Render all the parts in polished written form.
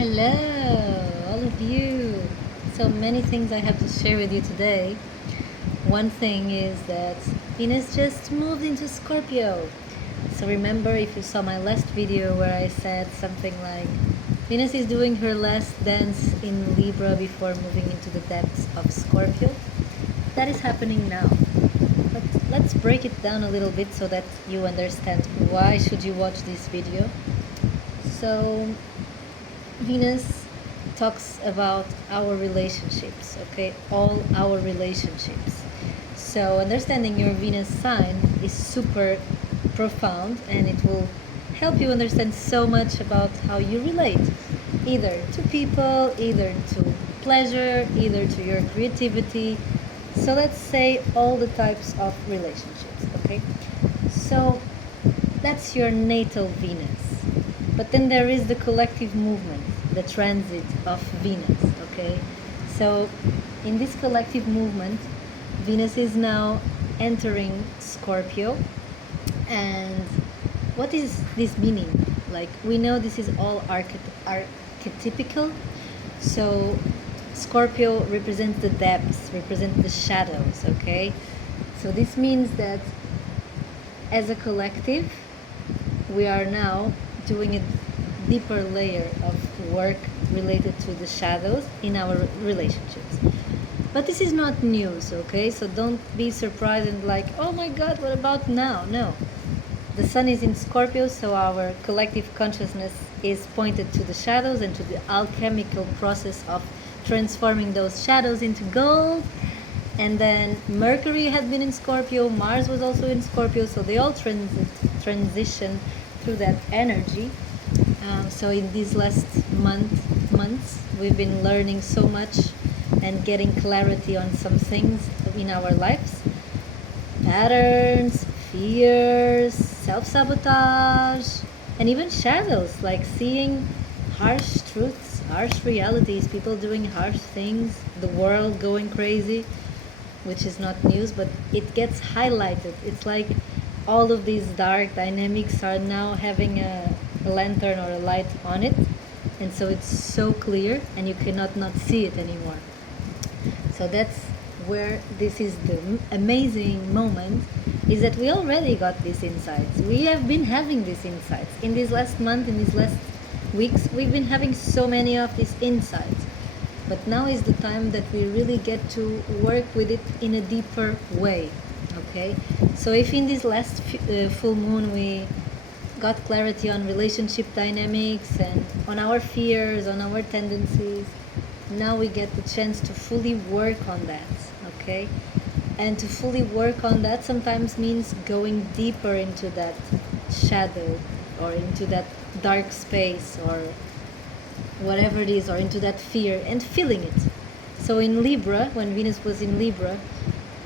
Hello, all of you. So many things I have to share with you today. One thing is that Venus just moved into Scorpio. So remember, if you saw my last video where I said something like Venus is doing her last dance in Libra before moving into the depths of Scorpio, that is happening now. But let's break it down a little bit so that you understand why should you watch this video. So Venus talks about our relationships, okay? All our relationships. So understanding your Venus sign is super profound, and it will help you understand so much about how you relate, either to people, either to pleasure, either to your creativity. So let's say all the types of relationships, okay? So that's your natal Venus. But then there is the collective movement, the transit of Venus, okay? So in this collective movement, Venus is now entering Scorpio. And what is this meaning? Like, we know this is all archetypical. So Scorpio represents the depths, represents the shadows, okay? So this means that as a collective, we are now doing a deeper layer of work related to the shadows in our relationships. But this is not news, okay? So don't be surprised and like, oh my god, what about now? No. The sun is in Scorpio, so our collective consciousness is pointed to the shadows and to the alchemical process of transforming those shadows into gold. And then Mercury had been in Scorpio, Mars was also in Scorpio, so they all transition through that energy. So in these last months, we've been learning so much and getting clarity on some things in our lives. Patterns, fears, self-sabotage, and even shadows, like seeing harsh truths, harsh realities, people doing harsh things, the world going crazy, which is not news, but it gets highlighted. It's like all of these dark dynamics are now having a lantern or a light on it, and so it's so clear and you cannot not see it anymore. So that's where this is the amazing moment, is that we already got these insights. We have been having these insights in this last month, in these last weeks. We've been having so many of these insights, but now is the time that we really get to work with it in a deeper way. Okay, so if in this last full moon we got clarity on relationship dynamics and on our fears, on our tendencies, now we get the chance to fully work on that, okay? And to fully work on that sometimes means going deeper into that shadow or into that dark space or whatever it is, or into that fear and feeling it. So in Libra, when Venus was in Libra,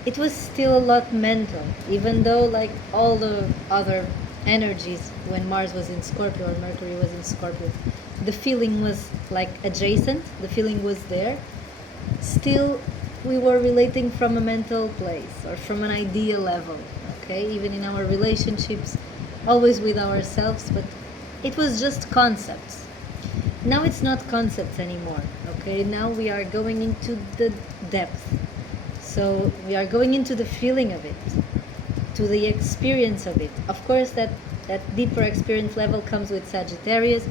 it was still a lot mental, even though like all the other energies, when Mars was in Scorpio or Mercury was in Scorpio, the feeling was like adjacent, the feeling was there. Still, we were relating from a mental place or from an idea level, okay? Even in our relationships, always with ourselves, but it was just concepts. Now it's not concepts anymore, okay? Now we are going into the depth. So we are going into the feeling of it, to the experience of it. Of course, that deeper experience level comes with Sagittarius,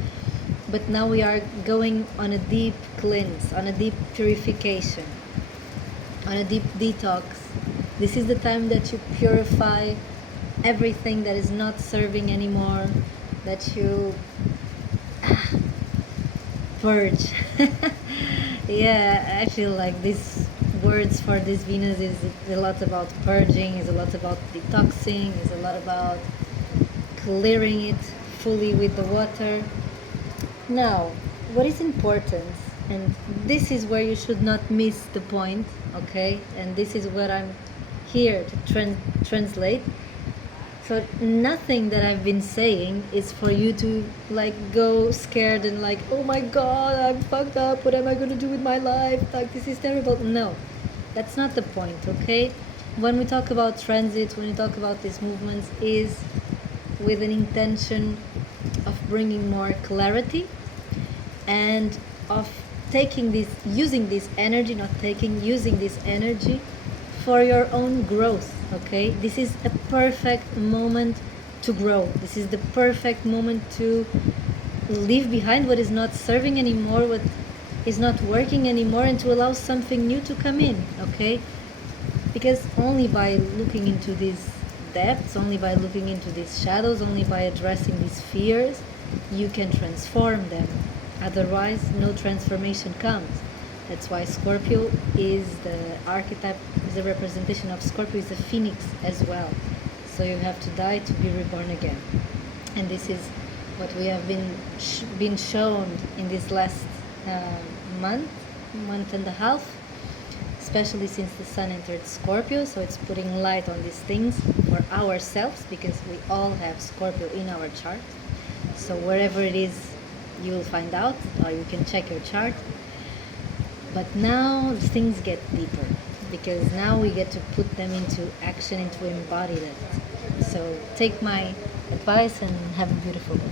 but now we are going on a deep cleanse, on a deep purification, on a deep detox. This is the time that you purify everything that is not serving anymore, that you purge. Yeah, I feel like this words for this Venus is a lot about purging, is a lot about detoxing, is a lot about clearing it fully with the water. Now, what is important, and this is where you should not miss the point, okay? And this is what I'm here to translate. So nothing that I've been saying is for you to like go scared and like, oh my god, I'm fucked up, what am I gonna do with my life, like this is terrible. No, that's not the point, okay? When we talk about transit, when we talk about these movements, is with an intention of bringing more clarity and of using this energy, not taking, using this energy for your own growth. Okay, this is a perfect moment to grow. This is the perfect moment to leave behind what is not serving anymore, what is not working anymore, and to allow something new to come in. Okay, because only by looking into these depths, only by looking into these shadows, only by addressing these fears, you can transform them. Otherwise, no transformation comes. That's why Scorpio is the archetype, is the representation of Scorpio, is a phoenix as well. So you have to die to be reborn again. And this is what we have been shown in this last month and a half, especially since the sun entered Scorpio. So it's putting light on these things for ourselves, because we all have Scorpio in our chart. So wherever it is, you will find out, or you can check your chart. But now things get deeper, because now we get to put them into action and to embody that. So take my advice and have a beautiful day.